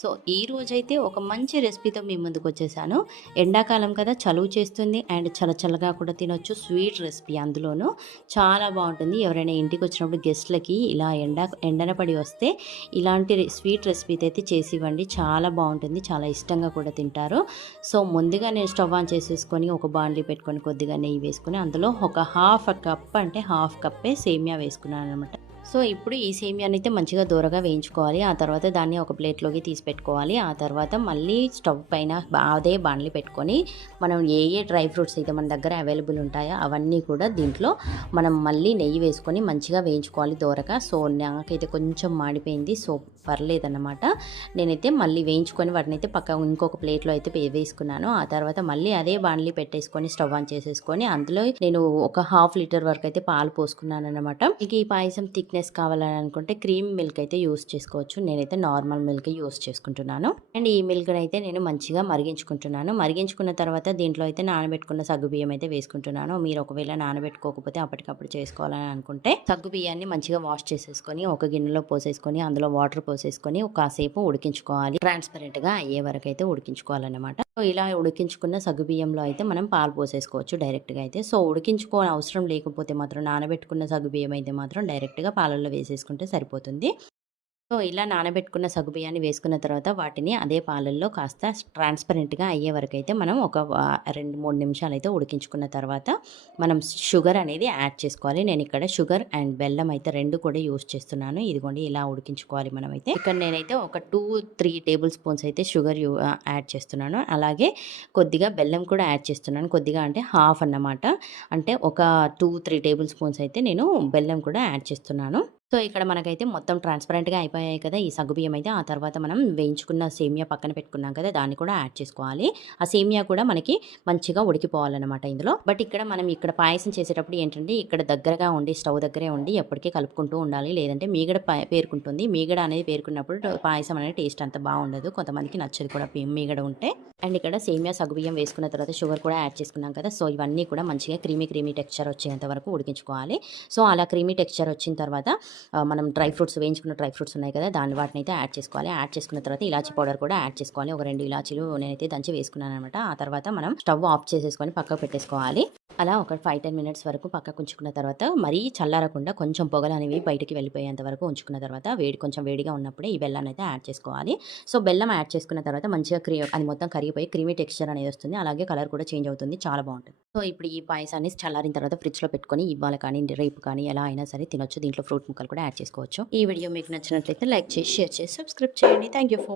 So ఈ రోజైతే ఒక మంచి రెసిపీతో మీ ముందుకు వచ్చేసాను. ఎండాకాలం కదా, చలువ చేస్తుంది అండ్ చల్లగా కూడా తినొచ్చు. స్వీట్ రెసిపీ అందులోనూ చాలా బాగుంటుంది. ఎవరైనా ఇంటికి వచ్చినప్పుడు గెస్ట్లకి ఇలా ఎండన పడి వస్తే ఇలాంటి స్వీట్ రెసిపీ అయితే చేసి ఇవ్వండి. చాలా బాగుంటుంది, చాలా ఇష్టంగా కూడా తింటారు. సో ముందుగా నేను స్టవ్ ఆన్ చేసేసుకొని ఒక బాండ్లీ పెట్టుకొని కొద్దిగా నెయ్యి వేసుకొని అందులో ఒక హాఫ్ కప్ అంటే హాఫ్ కప్పే సేమియా వేసుకున్నాను అనమాట. సో ఇప్పుడు ఈ సేమియాని అయితే మంచిగా దూరగా వేయించుకోవాలి. ఆ తర్వాత దాన్ని ఒక ప్లేట్లోకి తీసి పెట్టుకోవాలి. ఆ తర్వాత మళ్ళీ స్టవ్ పైన అదే బాండ్లీ పెట్టుకొని మనం ఏ డ్రై ఫ్రూట్స్ అయితే మన దగ్గర అవైలబుల్ ఉంటాయో అవన్నీ కూడా దీంట్లో మనం మళ్ళీ నెయ్యి వేసుకొని మంచిగా వేయించుకోవాలి దూరగా. సో నాకైతే కొంచెం మాడిపోయింది, సో పర్లేదన్నమాట. నేనైతే మళ్ళీ వేయించుకొని వాటిని అయితే ఇంకొక ప్లేట్లో అయితే వేసుకున్నాను. ఆ తర్వాత మళ్ళీ అదే బాండ్లీ పెట్టేసుకొని స్టవ్ ఆన్ చేసేసుకొని అందులో నేను ఒక హాఫ్ లీటర్ వరకు అయితే పాలు పోసుకున్నాను అనమాట. మీకు ఈ పాయసం థిక్నెస్ కావాలని అనుకుంటే క్రీమ్ మిల్క్ అయితే యూస్ చేసుకోవచ్చు. నేనైతే నార్మల్ మిల్క్ యూస్ చేసుకుంటున్నాను. అండ్ ఈ మిల్క్ అయితే నేను మంచిగా మరిగించుకుంటున్నాను. మరిగించుకున్న తర్వాత దీంట్లో అయితే నానబెట్టుకున్న సగ్గుబియ్యం అయితే వేసుకుంటున్నాను. మీరు ఒకవేళ నానబెట్టుకోకపోతే అప్పటికప్పుడు చేసుకోవాలని అనుకుంటే సగ్గుబియ్యాన్ని మంచిగా వాష్ చేసేసుకొని ఒక గిన్నెలో పోసేసుకొని అందులో వాటర్ పోసేసుకొని కాసేపు ఉడికించుకోవాలి. ట్రాన్స్పరెంట్ గా అయ్యే వరకు అయితే ఉడికించుకోవాలన్నమాట. సో ఇలా ఉడికించుకున్న సగ్గుబియ్యంలో అయితే మనం పాలు పోసేసుకోవచ్చు డైరెక్ట్గా అయితే. సో ఉడికించుకోని అవసరం లేకపోతే మాత్రం నానబెట్టుకున్న సగ్గుబియ్యం అయితే మాత్రం డైరెక్ట్గా పాలల్లో వేసేసుకుంటే సరిపోతుంది. సో ఇలా నానబెట్టుకున్న సగ్గుబియ్యాన్ని వేసుకున్న తర్వాత వాటిని అదే పాలల్లో కాస్త ట్రాన్స్పరెంట్గా అయ్యే వరకు అయితే మనం ఒక 2-3 నిమిషాలు అయితే ఉడికించుకున్న తర్వాత మనం షుగర్ అనేది యాడ్ చేసుకోవాలి. నేను ఇక్కడ షుగర్ అండ్ బెల్లం అయితే రెండు కూడా యూస్ చేస్తున్నాను. ఇదిగోండి ఇలా ఉడికించుకోవాలి మనమైతే. ఇక్కడ నేనైతే ఒక 2-3 టేబుల్ స్పూన్స్ అయితే షుగర్ యాడ్ చేస్తున్నాను. అలాగే కొద్దిగా బెల్లం కూడా యాడ్ చేస్తున్నాను. కొద్దిగా అంటే హాఫ్ అన్నమాట. అంటే ఒక 2-3 టేబుల్ స్పూన్స్ అయితే నేను బెల్లం కూడా యాడ్ చేస్తున్నాను. సో ఇక్కడ మనకైతే మొత్తం ట్రాన్స్పరెంట్గా అయిపోయాయి కదా ఈ సగ్గుబియ్యం అయితే. ఆ తర్వాత మనం వేయించుకున్న సేమియా పక్కన పెట్టుకున్నాం కదా, దాన్ని కూడా యాడ్ చేసుకోవాలి. ఆ సేమియా కూడా మనకి మంచిగా ఉడికిపోవాలన్నమాట ఇందులో. బట్ ఇక్కడ పాయసం చేసేటప్పుడు ఏంటంటే ఇక్కడ దగ్గరగా ఉండి స్టవ్ దగ్గరే ఉండి ఎప్పటికీ కలుపుకుంటూ ఉండాలి. లేదంటే మీగడ పేరుకుంటుంది. మీగడ అనేది పేరుకున్నప్పుడు పాయసం అనేది టేస్ట్ అంత బాగుండదు. కొంతమందికి నచ్చదు కూడా మీగడ ఉంటే. అండ్ ఇక్కడ సేమియా సగ్గుబియ్యం వేసుకున్న తర్వాత షుగర్ కూడా యాడ్ చేసుకున్నాం కదా. సో ఇవన్నీ కూడా మంచిగా క్రీమీ టెక్స్చర్ వచ్చేంత వరకు ఉడికించుకోవాలి. సో అలా క్రీమీ టెక్స్చర్ వచ్చిన తర్వాత మనం వేయించుకున్న డ్రై ఫ్రూట్స్ ఉన్నాయి కదా, వాటిని అయితే యాడ్ చేసుకోవాలి. యాడ్ చేసుకున్న తర్వాత ఇలాచీ పౌడర్ కూడా యాడ్ చేసుకోవాలి. ఒక 2 ఇలాచీలు నేనైతే దంచి వేసుకున్నాను అనమాట. ఆ తర్వాత మనం స్టవ్ ఆఫ్ చేసేసుకొని పక్కకు పెట్టేసుకోవాలి. అలా ఒక 5-10 మినిట్స్ వరకు పక్కకు ఉంచుకున్న తర్వాత మరీ చల్లారకుండా కొంచెం పొగలు అనేవి బయటికి వెళ్ళిపోయేంత వరకు ఉంచుకున్న తర్వాత కొంచెం వేడిగా ఉన్నప్పుడే ఈ బెల్లాన్ని అయితే యాడ్ చేసుకోవాలి. సో బెల్లం యాడ్ చేసుకున్న తర్వాత మంచిగా అది మొత్తం కరిగిపోయి క్రీమీ టెక్స్చర్ అనేది వస్తుంది. అలాగే కలర్ కూడా చేంజ్ అవుతుంది, చాలా బాగుంటుంది. సో ఇప్పుడు ఈ పాయసాన్ని చల్లారిన తర్వాత ఫ్రిడ్జ్లో పెట్టుకొని ఇవాళ కానీ రేపు కానీ ఎలా అయినా సరే తినొచ్చు. దీంట్లో ఫ్రూట్ ముక్కలు కూడా యాడ్ చేసుకోవచ్చు. ఈ వీడియో మీకు నచ్చినట్లయితే లైక్ చేసి, షేర్ చేసి, సబ్స్క్రైబ్ చేయండి. Thank you for